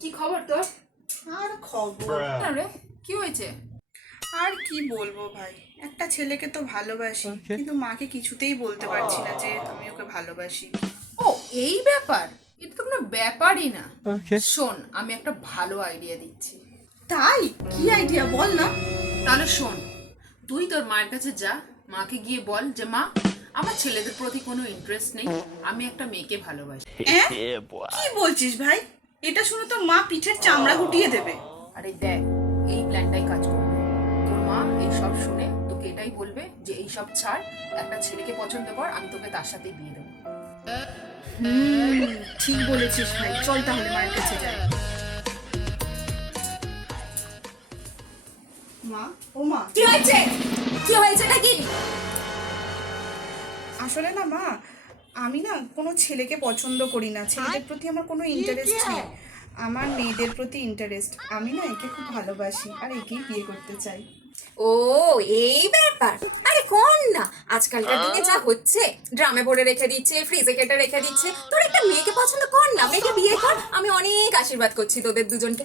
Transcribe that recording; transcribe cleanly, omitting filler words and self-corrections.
কি খবর তোর? আর খবর আরে কি হয়েছে? আর কি বলবো ভাই, একটা ছেলেকে তো ভালোবাসি, কিন্তু মাকে কিছুতেই বলতে পারছি না যে আমি ওকে ভালোবাসি। ও এই ব্যাপার, এটা তো কোনো ব্যাপারই না। শোন, আমি একটা ভালো আইডিয়া দিচ্ছি। তাই? কি আইডিয়া বল না। তাহলে শোন, তুই তোর মায়ের কাছে যা, মাকে গিয়ে বল যে মা, আমার ছেলেদের প্রতি কোনো ইন্টারেস্ট নেই, আমি একটা মেয়েকে ভালোবাসি। অ্যাঁ? কি বলছিস ভাই? এটা শুনে তো মা পিঠের চামড়া গুটিয়ে দেবে। আরে দেখ, এই প্ল্যানটাই কাজ করবে। তোর মা এই সব শুনে তোকে এটাই বলবে যে এই সব ছাড়, একটা ছেলেকে পছন্দ কর, আমি তোকে তার সাথেই বিয়ে দেবো। ঠিক বলেছিস ভাই, চল তাহলে মায়ের কাছে যাই। মা, ও মা, কি হয়েছে? কি হয়েছে নাকি? আসলে না মা, আমি না কোনো ছেলেকে পছন্দ করি না, ছেলেদের প্রতি আমার কোনো ইন্টারেস্ট নেই। আমার মেয়েদের প্রতি ইন্টারেস্ট। আমি না একে খুব ভালোবাসি আর একেই বিয়ে করতে চাই। ও এই ব্যাপার। আরে কোন না, আজকালকার দিনে যা হচ্ছে, ড্রামে ভরে রেখে দিচ্ছে, ফ্রিজে কেটে রেখে দিচ্ছে। তোর একটা মেয়েকে পছন্দ কর না, মেয়েকে বিয়ে কর। আমি অনেক আশীর্বাদ করছি তোদের দুজনকে।